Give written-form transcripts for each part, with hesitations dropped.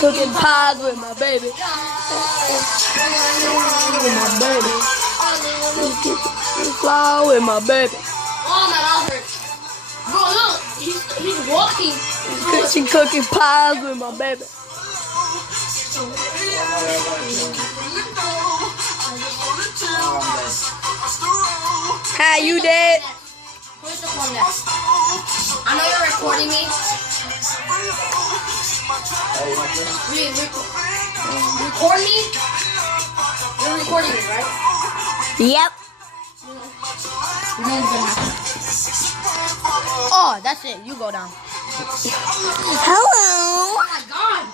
Cooking pies with my baby. With my baby. Fly with my baby. Oh, my mouth hurts. Bro, look. He's walking. She cooking pies with my baby. Hi, you dead? Where's the phone at? I know you're recording me. Record me? You're recording me, right? Yep. Oh, that's it. You go down. Hello. Oh my god.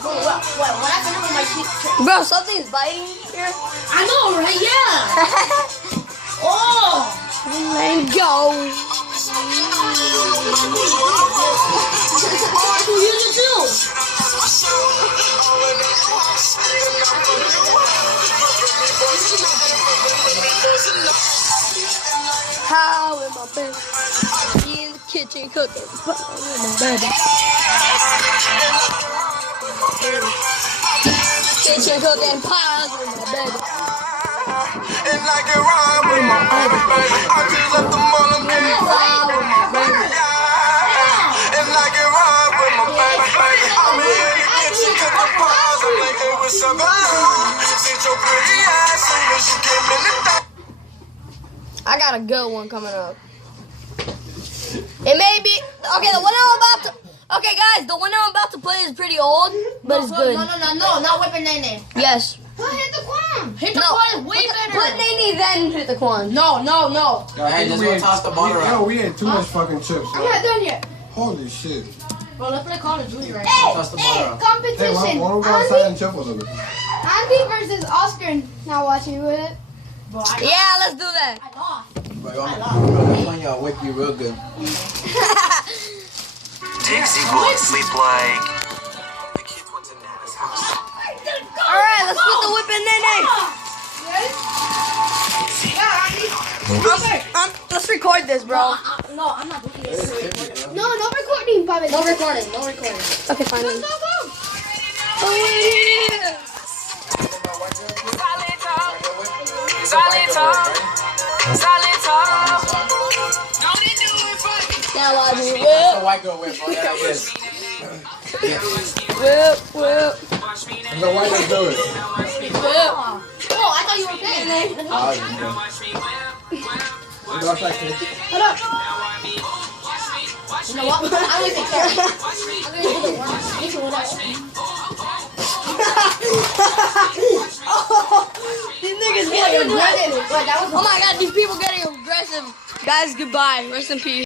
Bro, what happened with my teeth? Bro, something's biting here. I know, right? Yeah. Oh. Let go. You use it too. How with my baby? She in the kitchen cooking pies with my baby. Kitchen cooking pies with my baby. And like it rhyme with my baby, I just left the mall, I'm getting fly with my baby. And like it rhyme with my baby, I'm in the kitchen cooking pies. I'm like, hey, what's up, hello? Sit your pretty ass soon as you came in the door. I got a good one coming up. It may be okay. The one I'm about to. Okay, guys, the one I'm about to play is pretty old, but it's good. No, not whipping Nene. Yes. Hit the Quan. Hit the No. Quan is way better. Put Nene then hit the Quan. No. Hey, just go toss the butter Yo, out. we ate too much fucking chips. I'm not done yet. Holy shit. Bro, let's play Call of Duty right now. Toss the butter out. Hey, why Competition. don't we go outside and chip a little bit? Andy versus Oscar. Now watching with it. Bro, I Yeah, let's do that. lost. Bro, I'm gonna whip you real good. Dixie won't sleep like. The kids went to Nana's house. All right, let's put the whip in Nene. Let's record this, bro. No, I'm not doing this. No recording, Bobby. No recording. Okay, fine. Go. Oh, yeah. Now watch me That's a whip, white girl whip, bro. Yeah, like this. whip. So why not do it? Whip. Oh, I thought you were playing. You go outside, kid. Hold up. You know what? I'm gonna take care. I'm gonna do the work. You can whatever. These niggas What getting you doing? aggressive. Wait, that was Oh my god, these people getting aggressive. Guys, goodbye. Rest in peace.